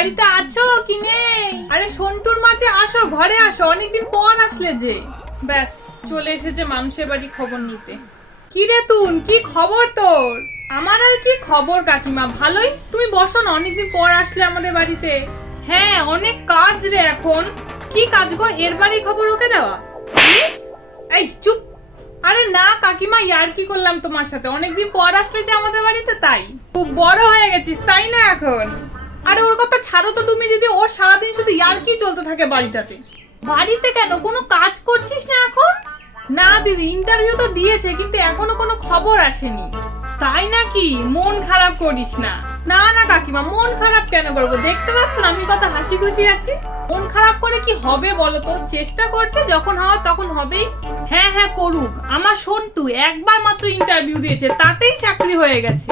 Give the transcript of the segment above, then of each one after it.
বাড়িতে আছো কি নেই? আরে সন্টুর মাঝে আসো, ঘরে আসো, অনেকদিন পর আসলে যে। ব্যাস চলে এসেছে মানুষের বাড়ি খবর নিতে। কি রে তুন, কি খবর তোর? আমার আর কি খবর কাকিমা, ভালোই। তুমি বসো না, অনেকদিন পর আসলে আমাদের বাড়িতে। হ্যাঁ অনেক কাজ রে এখন। কি কাজ গো? এর বাড়ি খবর ওকে দেওয়া? এই চুপ। আরে না কাকিমা, ইয়ার কি করলাম তোমার সাথে, অনেকদিন পর আসলে যে আমাদের বাড়িতে, তাই। খুব বড় হয়ে গেছিস তাই না এখন? আরে ওর কথা ছাড়ো তো তুমি। যদি ও সারাদিন শুধু ইয়ার কি চলতে থাকে বাড়িটাতে। বাড়িতে কেন, কোনো কাজ করছিস না এখন? না দিদি, ইন্টারভিউ তো দিয়েছে কিন্তু এখনো কোনো খবর আসেনি। তাই নাকি? মন খারাপ করিস না। না না কাকিমা, মন খারাপ কেন করবো? দেখতে পাচ্ছ না আমি কত হাসি খুশি আছি। মন খারাপ করে কি হবে বলো তো? চেষ্টা করছে, যখন হওয়া তখন হবেই। হ্যাঁ হ্যাঁ করুক। আমার সন্টু একবার মাত্র ইন্টারভিউ দিয়েছে, তাতেই চাকরি হয়ে গেছে।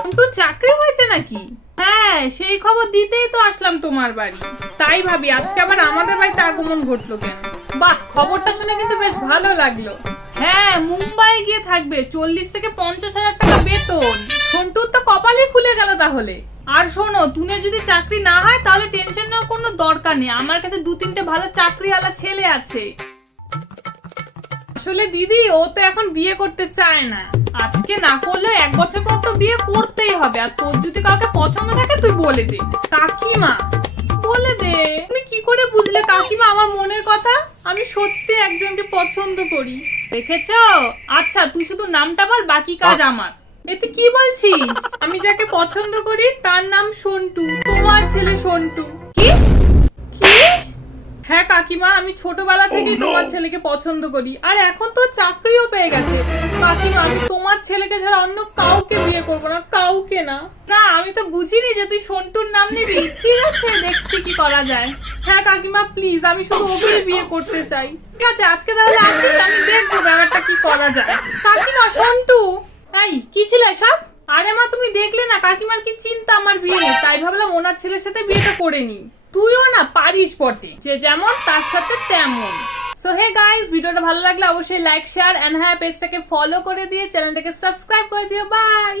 সন্টু চাকরি হয়েছে নাকি? হ্যাঁ, সেই খবর দিতেই তো আসলাম তোমার বাড়ি। তাই ভাবি আজকে আবার আমাদের বাড়িতে আগমন ঘটলো কেন? বাহ, খবরটা শুনে কিন্তু বেশ ভালো লাগলো। হ্যাঁ, মুম্বাই গিয়ে থাকবে, 40 থেকে 50,000 টাকা বেতন। সন্টুর তো কপালই খুলে গেল তাহলে। আর শোনো, তুনে যদি চাকরি না হয় তাহলে টেনশন নেওয়ার কোনো দরকার নেই, আমার কাছে 2-3টে ভালো চাকরিওয়ালা ছেলে আছে। আসলে দিদি, ও তো এখন বিয়ে করতে চায় না। আজকে না করলে 1 বছর পর তো বিয়ে করতেই হবে। আর তোর যদি কাউকে পছন্দ থাকে তুই বলে দে। কাকিমা বলে দে। তুমি কি করে বুঝলে কাকিমা আমার মনের কথা? আমি সত্যি একজনকে পছন্দ করি। দেখেছো? আচ্ছা তুই শুধু নামটা বল, বাকি কাজ আমার। এতে কি বলছিস? আমি যাকে পছন্দ করি তার নাম সন্টু, তোমার ছেলে সন্টু। কি কি? হ্যাঁ কাকিমা, আমি ছোটবেলা থেকেই তোমার ছেলেকে পছন্দ করি, আর এখন তো চাকরিও পেয়ে গেছে। কাকিমা, আমি তোমার ছেলেকে ছাড়া অন্য কাউকে বিয়ে করবো না, কাউকে না। না, আমি তো বুঝিনি যে তুই সন্টুর নাম নিবি। ঠিক আছে, দেখছি কি করা যায়। হ্যাঁ কাকিমা প্লিজ, আমি শুধু ওকেই বিয়ে করতে চাই। ঠিক আছে, আজকে তাহলে আসি, আমি দেখবো ব্যাপারটা কি করা যায়। কাকিমা, সন্টু। এই কি ছিল এসব? আরে মা, তুমি দেখলে না কাকিমার কি চিন্তা আমার বিয়ে নিয়ে, তাই ভাবলাম ওনার ছেলের সাথে বিয়েটা করে নি। তুইও না পারিস বটে, যে যেমন তার সাথে তেমন। সো হে গাইস, ভিডিওটা ভালো লাগলে অবশ্যই লাইক, শেয়ার এন্ড হ্যাঁ পেজটাকে ফলো করে দিয়ে চ্যানেলটাকে সাবস্ক্রাইব করে দিও। বাই।